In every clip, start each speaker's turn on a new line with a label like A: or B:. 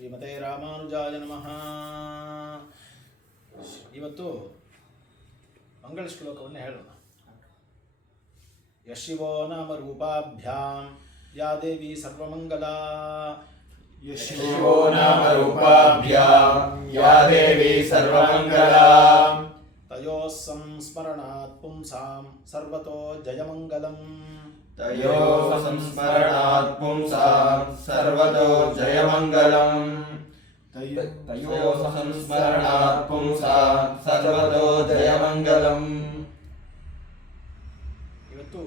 A: ಶ್ರೀಮತೆ ರಾಮಾನುಜಾಯ ನಮಃ. ಇವತ್ತು ಮಂಗಳ ಶ್ಲೋಕವನ್ನು ಹೇಳೋಣ. ಯಶಿವೋ ನಾಮ ರೂಪಾಭ್ಯಾಂ, ಯಾ ದೇವಿ ಸರ್ವಮಂಗಲ.
B: ಯಶಿವೋ ನಾಮ ರೂಪಾಭ್ಯಾಂ, ಯಾ ದೇವಿ
A: ಸರ್ವಮಂಗಲ. ಸಂಸ್ಮರಣಾತ್ ಪುಂಸಾಂ ಸರ್ವತೋ ಜಯಮಂಗಲಂ
B: तयोः संस्मरणात् पुंसाम् सर्वतो जयमङ्गलम् तयोः संस्मरणात् पुंसाम् सर्वतो जयमङ्गलम्
A: ಇವತ್ತು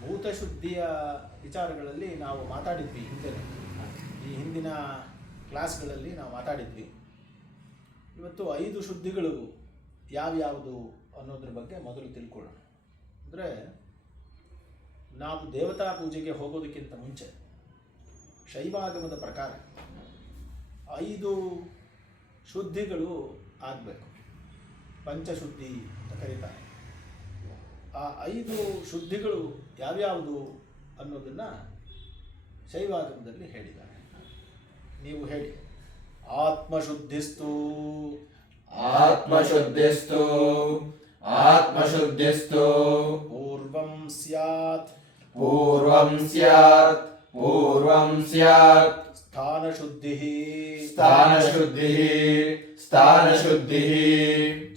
A: ಭೂತಶುದ್ಧಿಯ ವಿಚಾರಗಳಲ್ಲಿ ನಾವು ಮಾತಾಡಿದ್ವಿ ಹಿಂದೆ ಈ ಹಿಂದಿನ ಕ್ಲಾಸ್ಗಳಲ್ಲಿ ನಾವು ಮಾತಾಡಿದ್ವಿ ಇವತ್ತು ಐದು ಶುದ್ಧಿಗಳು ಯಾವ್ಯಾವುದು ಅನ್ನೋದ್ರ ಬಗ್ಗೆ ಮೊದಲು ತಿಳ್ಕೊಳ್ಳೋಣ. ಅಂದರೆ ನಾವು ದೇವತಾ ಪೂಜೆಗೆ ಹೋಗೋದಕ್ಕಿಂತ ಮುಂಚೆ ಶೈವಾಗಮದ ಪ್ರಕಾರ ಐದು ಶುದ್ಧಿಗಳು ಆಗಬೇಕು. ಪಂಚಶುದ್ಧಿ ಅಂತ ಕರೀತಾರೆ. ಆ ಐದು ಶುದ್ಧಿಗಳು ಯಾವ್ಯಾವುದು ಅನ್ನೋದನ್ನು ಶೈವಾಗಮದಲ್ಲಿ ಹೇಳಿದ್ದಾರೆ. ನೀವು ಹೇಳಿ. ಆತ್ಮಶುದ್ಧಿಸ್ತು.
B: ಆತ್ಮಶುದ್ಧಿಸ್ತು. आत्मशुद्धिस्तु।
A: पूर्वं स्यात्।
B: पूर्वं स्यात्। पूर्वं स्यात्।
A: स्थानशुद्धिः।
B: स्थानशुद्धिः। स्थानशुद्धिः।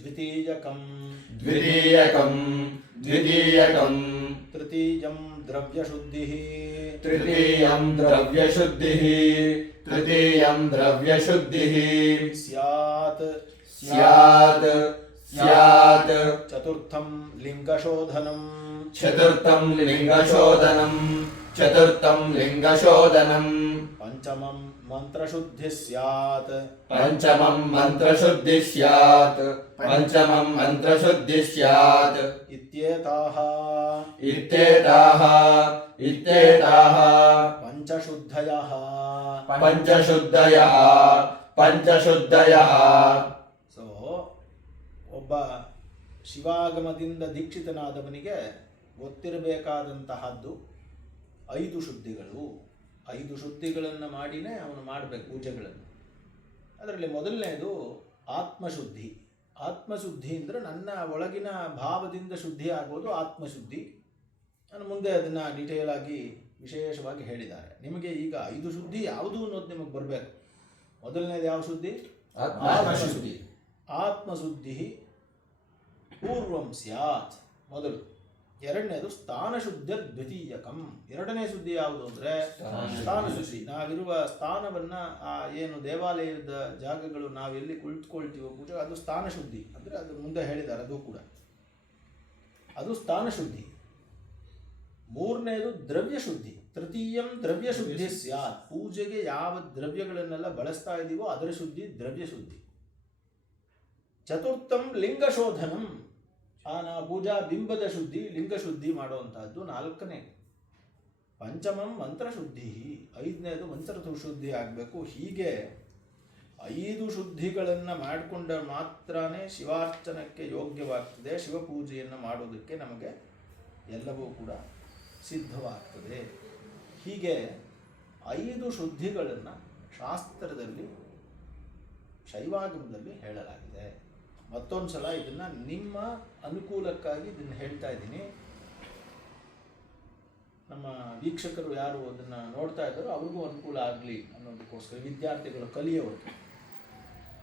A: द्वितीयकम्।
B: द्वितीयकम्। द्वितीयकम्।
A: तृतीयं द्रव्यशुद्धिः।
B: तृतीयं द्रव्यशुद्धिः। तृतीयं द्रव्यशुद्धिः।
A: स्यात्।
B: स्यात्। स्यात्।
A: चतुर्थं लिङ्गशोधनम्।
B: चतुर्थं लिङ्गशोधनम्। चतुर्थं लिङ्गशोधनम्।
A: पञ्चमं मन्त्रशुद्धिः स्यात्।
B: पञ्चमं मन्त्रशुद्धिः स्यात्। पञ्चमं मन्त्रशुद्धिः स्यात्। इत्येताः। इत्येताः।
A: इत्येताः।
B: पञ्चशुद्धयः। पञ्चशुद्धयः।
A: पञ्चशुद्धयः। ಒಬ್ಬ ಶಿವಾಗಮದಿಂದ ದೀಕ್ಷಿತನಾದವನಿಗೆ ಗೊತ್ತಿರಬೇಕಾದಂತಹದ್ದು ಐದು ಶುದ್ಧಿಗಳು. ಐದು ಶುದ್ಧಿಗಳನ್ನು ಮಾಡಿನೇ ಅವನು ಮಾಡಬೇಕು ಪೂಜೆಗಳನ್ನು. ಅದರಲ್ಲಿ ಮೊದಲನೇದು ಆತ್ಮಶುದ್ಧಿ. ಆತ್ಮಶುದ್ಧಿ ಅಂದರೆ ನನ್ನ ಒಳಗಿನ ಭಾವದಿಂದ ಶುದ್ಧಿ ಆಗೋದು ಆತ್ಮಶುದ್ಧಿ. ನಾನು ಮುಂದೆ ಅದನ್ನು ಡೀಟೇಲ್ ಆಗಿ ವಿಶೇಷವಾಗಿ ಹೇಳಿದ್ದಾರೆ. ನಿಮಗೆ ಈಗ ಐದು ಶುದ್ಧಿ ಯಾವುದು ಅನ್ನೋದು ನಿಮಗೆ ಬರಬೇಕು. ಮೊದಲನೇದು ಯಾವ ಶುದ್ಧಿ?
B: ಆತ್ಮಶುದ್ಧಿ.
A: ಆತ್ಮಶುದ್ಧಿ. ಪೂರ್ವಂ ಸ್ಯಾತ್ ಮೊದಲು. ಎರಡನೇದು ಸ್ಥಾನಶುದ್ಧ ದ್ವಿತೀಯಕಂ. ಎರಡನೇ ಸುದ್ದಿ ಯಾವುದು ಅಂದರೆ
B: ಸ್ಥಾನಶುದ್ಧಿ.
A: ನಾವಿರುವ ಸ್ಥಾನವನ್ನು ಆ ಏನು ದೇವಾಲಯದ ಜಾಗಗಳು ನಾವೆಲ್ಲಿ ಕುಳಿತುಕೊಳ್ತೀವೋ ಪೂಜೆ ಅದು ಸ್ಥಾನ ಶುದ್ಧಿ ಅಂದರೆ ಅದು ಮುಂದೆ ಹೇಳಿದ್ದಾರೆ ಅದು ಕೂಡ. ಅದು ಸ್ಥಾನ ಶುದ್ಧಿ ಮೂರನೇದು ದ್ರವ್ಯ ಶುದ್ಧಿ ತೃತೀಯಂ ದ್ರವ್ಯ ಶುದ್ಧಿ ಸ್ಯಾತ್. ಪೂಜೆಗೆ ಯಾವ ದ್ರವ್ಯಗಳನ್ನೆಲ್ಲ ಬಳಸ್ತಾ ಇದೀವೋ ಅದರ ಶುದ್ಧಿ ದ್ರವ್ಯ ಶುದ್ಧಿ ಚತುರ್ಥಂ ಲಿಂಗ ಶೋಧನಂ ಆ ನಾ ಪೂಜಾ ಬಿಂಬದ ಶುದ್ಧಿ, ಲಿಂಗ ಶುದ್ಧಿ ಮಾಡುವಂತಹದ್ದು ನಾಲ್ಕನೇ. ಪಂಚಮಂ ಮಂತ್ರ ಶುದ್ಧಿ. ಐದನೇದು ಮಂತ್ರ ಶುದ್ಧಿ ಆಗಬೇಕು. ಹೀಗೆ ಐದು ಶುದ್ಧಿಗಳನ್ನು ಮಾಡಿಕೊಂಡ ಮಾತ್ರನೇ ಶಿವಾರ್ಚನಕ್ಕೆ ಯೋಗ್ಯವಾಗ್ತದೆ. ಶಿವಪೂಜೆಯನ್ನು ಮಾಡೋದಕ್ಕೆ ನಮಗೆ ಎಲ್ಲವೂ ಕೂಡ ಸಿದ್ಧವಾಗ್ತದೆ. ಹೀಗೆ ಐದು ಶುದ್ಧಿಗಳನ್ನು ಶಾಸ್ತ್ರದಲ್ಲಿ, ಶೈವಾಗಮದಲ್ಲಿ ಹೇಳಲಾಗಿದೆ. ಮತ್ತೊಂದು ಸಲ ಇದನ್ನ ನಿಮ್ಮ ಅನುಕೂಲಕ್ಕಾಗಿ ಇದನ್ನ ಹೇಳ್ತಾ ಇದ್ದೀನಿ. ನಮ್ಮ ವೀಕ್ಷಕರು ಯಾರು ಅದನ್ನ ನೋಡ್ತಾ ಇದ್ದಾರೋ ಅವ್ರಿಗೂ ಅನುಕೂಲ ಆಗಲಿ ಅನ್ನೋದಕ್ಕೋಸ್ಕರ ವಿದ್ಯಾರ್ಥಿಗಳು ಕಲಿಯವರು.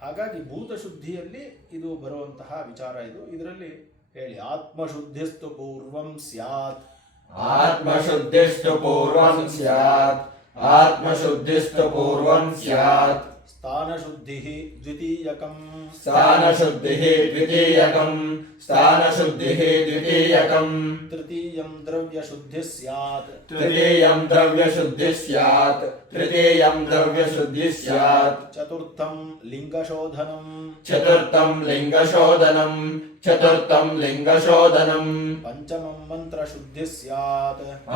A: ಹಾಗಾಗಿ ಭೂತ ಶುದ್ಧಿಯಲ್ಲಿ ಇದು ಬರುವಂತಹ ವಿಚಾರ ಇದು. ಇದರಲ್ಲಿ ಹೇಳಿ, ಆತ್ಮಶುದ್ಧಿಸ್ತು ಪೂರ್ವಂ ಸ್ಯಾತ್.
B: ಆತ್ಮಶುದ್ಧಿಸ್ತು ಪೂರ್ವಂ ಸ್ಯಾತ್. ಆತ್ಮಶುದ್ಧಿಸ್ತು ಪೂರ್ವಂ ಸ್ಯಾತ್.
A: स्थानशुद्धिः द्वितीयकम्।
B: स्थानशुद्धिः द्वितीयकम्। स्थानशुद्धिः द्वितीयकम्।
A: तृतीयं द्रव्यशुद्धिः स्यात्।
B: तृतीयं द्रव्यशुद्धिः स्यात्। तृतीयं द्रव्यशुद्धिः स्यात्। चतुर्थं लिङ्गशोधनम्। चतुर्थं
A: लिङ्गशोधनम्। चतुर्थं लिङ्गशोधनम्।
B: पञ्चमं मन्त्रशुद्धिः स्यात्।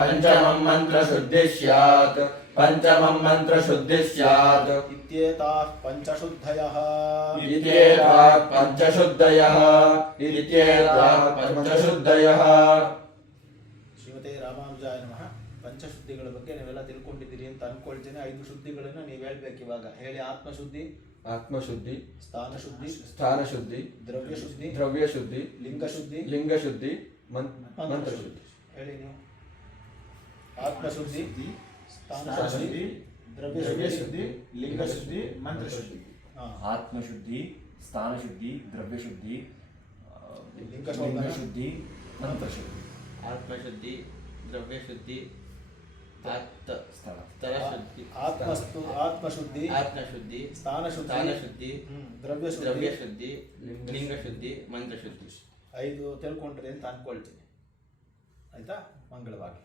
B: मन्त्रशुद्धिः स्यात्। मन्त्रशुद्धिः स्यात्।
A: इत्येता ಪಂಚಶುದ್ಧಯಃ
B: इत्येताः पञ्चशुद्धयः इत्येताः पञ्चशुद्धयः
A: ಶ್ರೀಮತೆ ರಾಮಾನುಜಾಯ ನಮಃ ಪಂಚಶುದ್ಧಿಗಳ ಬಗ್ಗೆ ನೀವೆಲ್ಲ ತಿಳ್ಕೊಂಡಿದ್ದೀರಿ ಅಂತ ಅನ್ಕೊಳ್ತೀನಿ ಐದು ಶುದ್ಧಿಗಳನ್ನು ನೀವು ಹೇಳ್ಬೇಕು ಇವಾಗ ಹೇಳಿ ಆತ್ಮಶುದ್ಧಿ
C: ಆತ್ಮಶುದ್ಧಿ
A: ಸ್ಥಾನ ಶುದ್ಧಿ
C: ಸ್ಥಾನ ಶುದ್ಧಿ
A: ದ್ರವ್ಯ ಶುದ್ಧಿ
C: ದ್ರವ್ಯ ಶುದ್ಧಿ
A: ಲಿಂಗ ಶುದ್ಧಿ
C: ಲಿಂಗ ಶುದ್ಧಿ ಮನ್-
A: ಮಂತ್ರ
C: ಮಂತ್ರ
A: ಶುದ್ಧಿ
C: ಶುದ್ಧಿ
A: ಹೇಳಿ ನೀವು ಆತ್ಮಶುದ್ಧಿ ಸ್ಥಾನ
D: ಸ್ಥಾನ
A: ಶುದ್ಧಿ
D: ಶುದ್ಧಿ,
A: ದ್ರವ್ಯ
D: ದ್ರವ್ಯ
A: ಶುದ್ಧಿ
D: ಶುದ್ಧಿ ಲಿಂಗ ಶುದ್ಧಿ ಮಂತ್ರ ಶುದ್ಧಿ.
E: ಆತ್ಮಶುದ್ಧಿ ಸ್ಥಾನಶುದ್ಧಿ ದ್ರವ್ಯಶುದ್ಧಿ
A: ಲಿಂಗ ಶುದ್ಧಿ
E: ಲಿಂಗಶುದ್ಧಿ ಮಂತ್ರಶುದ್ಧಿ.
B: ಆತ್ಮಶುದ್ಧಿ ದ್ರವ್ಯಶುದ್ಧಿ
A: ಆತ್ಮಸ್ತು ಆತ್ಮಶುದ್ಧಿ
B: ಆತ್ಮಶುದ್ಧಿ
A: ಸ್ಥಾನ ಶುದ್ಧಿ
B: ಸ್ಥಾನಶುದ್ಧಿ
A: ಹ್ಮ್, ದ್ರವ್ಯ ಶುದ್ಧಿ
B: ದ್ರವ್ಯಶುದ್ಧಿ ಲಿಂಗಶುದ್ಧಿ. ಮಂತ್ರಶುದ್ಧಿ.
A: ಐದು ತಿಳ್ಕೊಂಡ್ರಿ ಅಂತ ಅನ್ಕೊಳ್ತೀನಿ. ಆಯ್ತಾ? ಮಂಗಳವಾಗಿ